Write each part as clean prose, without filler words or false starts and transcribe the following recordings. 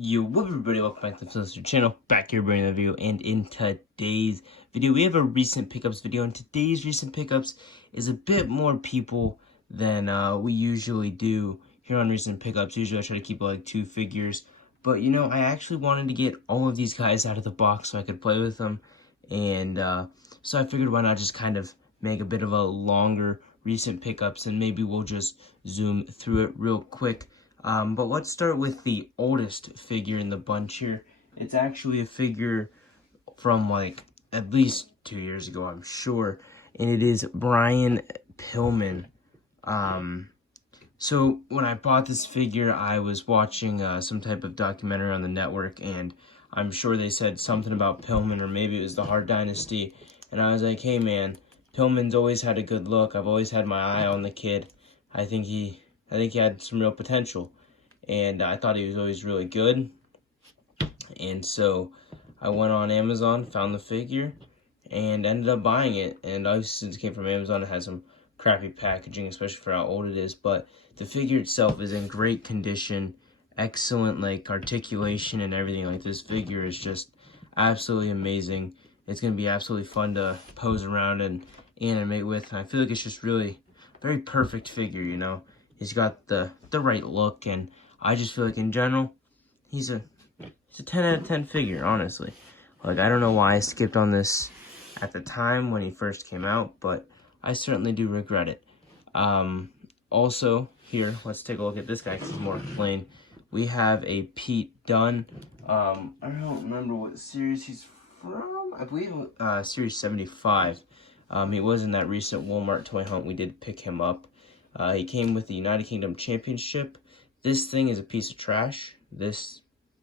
Yo, what up everybody, welcome back to the Sister channel, back here bringing the video, and in today's video, we have a recent pickups video, and today's recent pickups is a bit more people than we usually do here on recent pickups. Usually I try to keep like 2 figures, but you know, I actually wanted to get all of these guys out of the box so I could play with them, and so I figured why not just kind of make a bit of a longer recent pickups, and maybe we'll just zoom through it real quick. But let's start with the oldest figure in the bunch here. It's actually a figure from like at least 2 years ago, I'm sure, and it is Brian Pillman. So when I bought this figure, I was watching some type of documentary on the network, and I'm sure they said something about Pillman, or maybe it was the Hart Dynasty, and I was like, hey man, Pillman's always had a good look. I've always had my eye on the kid. I think he had some real potential, and I thought he was always really good. And so I went on Amazon, found the figure, and ended up buying it. And obviously, since it came from Amazon, it has some crappy packaging, especially for how old it is. But the figure itself is in great condition, excellent like articulation and everything. Like, this figure is just absolutely amazing. It's gonna be absolutely fun to pose around and animate with. And I feel like it's just really very perfect figure, you know. He's got the right look, and I just feel like in general, he's a 10 out of 10 figure, honestly. Like, I don't know why I skipped on this at the time when he first came out, but I certainly do regret it. Also, here, let's take a look at this guy because he's more plain. We have a Pete Dunne. I don't remember what series he's from. I believe series 75. He was in that recent Walmart toy hunt. We did pick him up. He came with the United Kingdom Championship. This thing is a piece of trash. This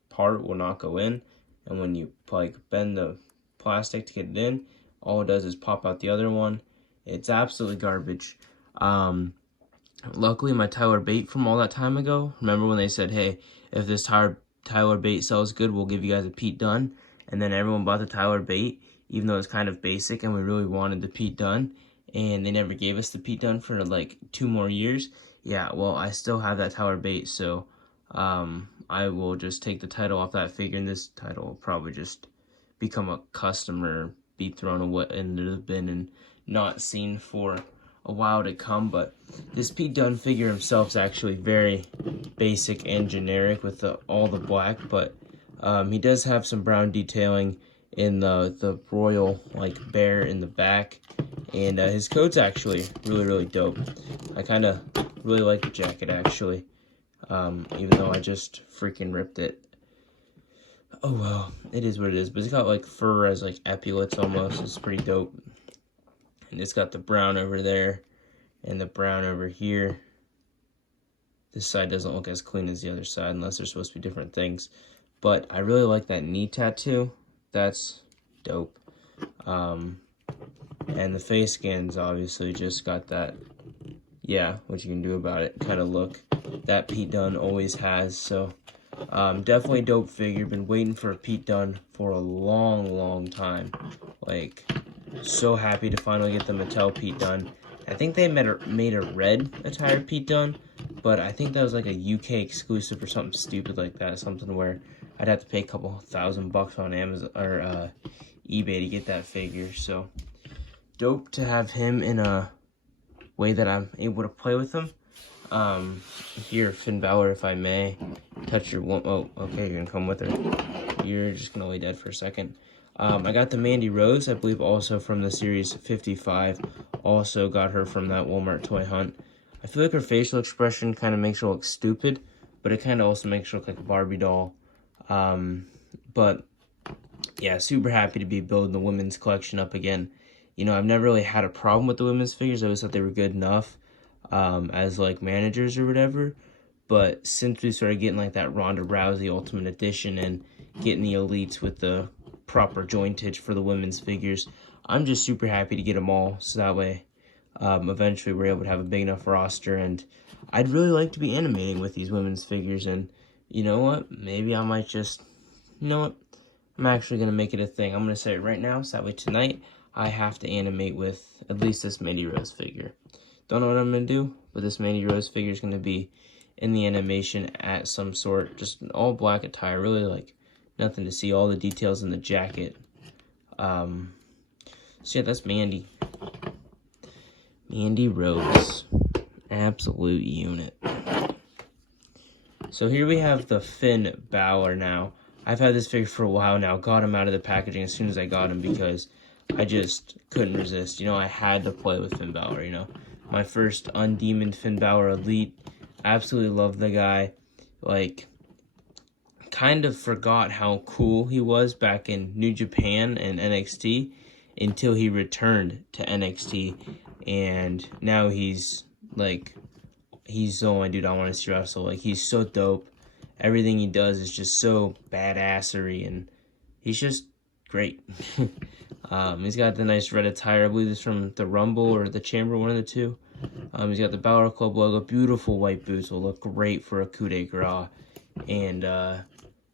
part will not go in, and when you like bend the plastic to get it in, all it does is pop out the other one. It's absolutely garbage. Luckily, my Tyler Bate from all that time ago, remember when they said, hey, if this Tyler Bate sells good, we'll give you guys a Pete Dunne, and then everyone bought the Tyler Bate, even though it's kind of basic, and we really wanted the Pete Dunne, and they never gave us the Pete Dunne for like 2 more years. Yeah, well, I still have that Tyler Bate, so I will just take the title off that figure, and this title will probably just become a customer, be thrown away into the bin and not seen for a while to come. But this Pete Dunne figure himself is actually very basic and generic with all the black, but he does have some brown detailing in the royal like bear in the back, and his coat's actually really dope. I kind of really like the jacket actually, even though I just freaking ripped it. Oh well, it is what it is. But it's got like fur as like epaulets almost. It's pretty dope. And it's got the brown over there and the brown over here. This side doesn't look as clean as the other side unless they're supposed to be different things. But I really like that knee tattoo. That's dope. And the face scan's obviously just got that, yeah, what you can do about it kind of look that Pete Dunne always has. So definitely dope figure. Been waiting for a Pete Dunne for a long time. Like, so happy to finally get the Mattel Pete Dunne. I think they made a red attire Pete Dunne, but I think that was like a UK exclusive or something stupid like that. Something where I'd have to pay a couple $1,000 on Amazon or eBay to get that figure. So dope to have him in a way that I'm able to play with him. Here, Finn Balor, if I may, touch your one. Oh, okay, you're gonna come with her. You're just gonna lay dead for a second. I got the Mandy Rose, I believe, also from the series 55. Also got her from that Walmart toy hunt. I feel like her facial expression kind of makes her look stupid, but it kind of also makes her look like a Barbie doll. But yeah, super happy to be building the women's collection up again. You know, I've never really had a problem with the women's figures. I always thought they were good enough as like managers or whatever. But since we started getting like that Ronda Rousey Ultimate Edition and getting the elites with the proper jointage for the women's figures, I'm just super happy to get them all, so that way eventually we're able to have a big enough roster. And I'd really like to be animating with these women's figures, and you know what, maybe I might just, you know what, I'm actually going to make it a thing. I'm going to say it right now, so that way tonight I have to animate with at least this Mandy Rose figure. Don't know what I'm going to do, but this Mandy Rose figure is going to be in the animation at some sort. Just an all black attire, really like nothing to see. All the details in the jacket. So yeah, that's Mandy. Mandy Rose, absolute unit. So here we have the Finn Balor now. I've had this figure for a while now. Got him out of the packaging as soon as I got him because I just couldn't resist. You know, I had to play with Finn Balor, you know. My first undemoned Finn Balor Elite. Absolutely love the guy. Like, kind of forgot how cool he was back in New Japan and NXT until he returned to NXT. And now he's, like, he's so my dude I want to see wrestle. Like, he's so dope. Everything he does is just so badassery, and he's just great. He's got the nice red attire. I believe it's from the Rumble or the Chamber, one of the two. He's got the Balor Club logo. Beautiful white boots will look great for a coup de grace. And,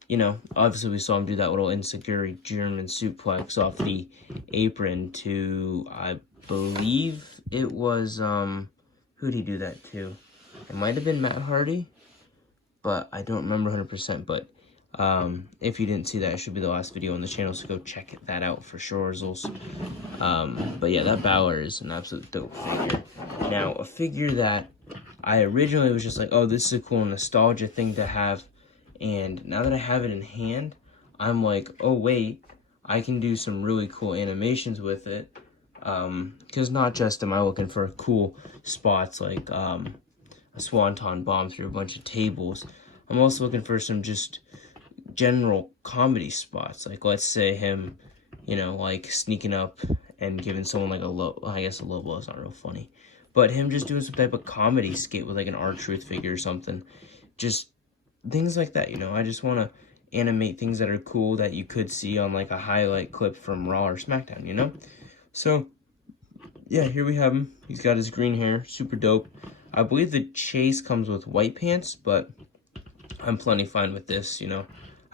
you know, obviously we saw him do that little Insecurity German suplex off the apron to, I believe it was, who'd he do that to? It might have been Matt Hardy, but I don't remember 100%. But if you didn't see that, it should be the last video on the channel, so go check that out for sure. But yeah, that Balor is an absolute dope figure. Now, a figure that I originally was just like, oh, this is a cool nostalgia thing to have, and now that I have it in hand, I'm like, oh wait, I can do some really cool animations with it. Because not just am I looking for cool spots like a swanton bomb through a bunch of tables, I'm also looking for some just general comedy spots. Like, let's say him, you know, like sneaking up and giving someone like a low, I guess a low blow is not real funny, but him just doing some type of comedy skit with like an R-Truth figure or something. Just things like that, you know. I just want to animate things that are cool that you could see on like a highlight clip from Raw or SmackDown, you know? So, yeah, here we have him. He's got his green hair, super dope. I believe the chase comes with white pants, but I'm plenty fine with this, you know.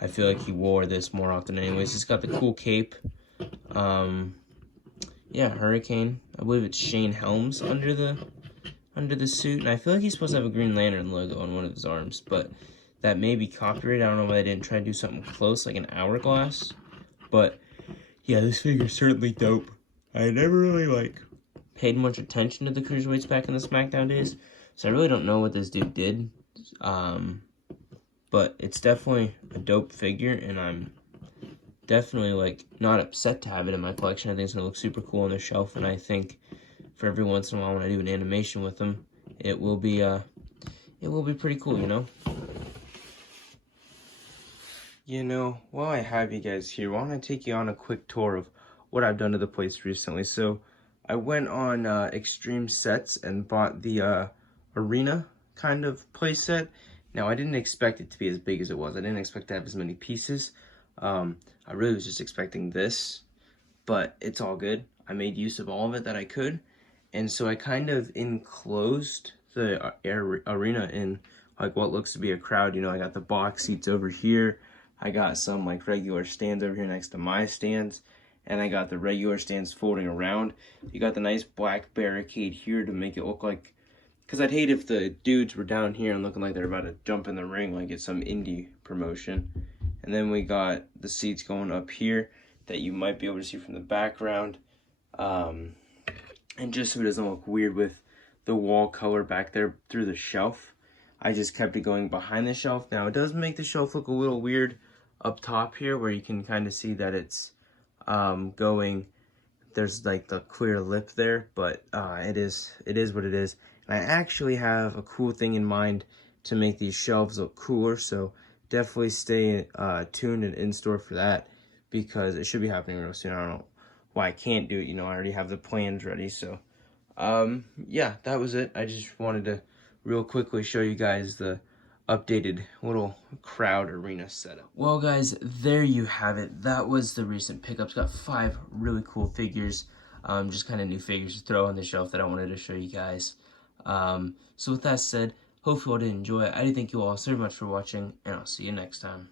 I feel like he wore this more often anyways. He's got the cool cape. Yeah, Hurricane. I believe it's Shane Helms under the suit, and I feel like he's supposed to have a Green Lantern logo on one of his arms, but that may be copyrighted. I don't know why they didn't try to do something close, like an hourglass. But yeah, this figure's certainly dope. I never really like paid much attention to the cruiserweights back in the SmackDown days, so I really don't know what this dude did. But it's definitely a dope figure, and I'm definitely like not upset to have it in my collection. I think it's gonna look super cool on the shelf, and I think for every once in a while when I do an animation with them, it will be pretty cool, you know. You know, while I have you guys here, I want to take you on a quick tour of what I've done to the place recently. So I went on Extreme Sets and bought the arena kind of play set. Now, I didn't expect it to be as big as it was. I didn't expect to have as many pieces. I really was just expecting this, but it's all good. I made use of all of it that I could. And so I kind of enclosed the arena in like what looks to be a crowd. You know, I got the box seats over here. I got some like regular stands over here next to my stands, and I got the regular stands folding around. You got the nice black barricade here to make it look like, because I'd hate if the dudes were down here and looking like they're about to jump in the ring like it's some indie promotion. And then we got the seats going up here that you might be able to see from the background. And just so it doesn't look weird with the wall color back there through the shelf, I just kept it going behind the shelf. Now, it does make the shelf look a little weird up top here, where you can kind of see that it's going, there's like the clear lip there, but it is what it is. And I actually have a cool thing in mind to make these shelves look cooler, so definitely stay tuned and in store for that, because it should be happening real soon. I don't know why I can't do it, you know, I already have the plans ready. So yeah, that was it. I just wanted to real quickly show you guys the updated little crowd arena setup. Well guys, there you have it. That was the recent pickups. Got 5 really cool figures, just kind of new figures to throw on the shelf that I wanted to show you guys. So with that said, hopefully you all did enjoy it. I do thank you all so much for watching, and I'll see you next time.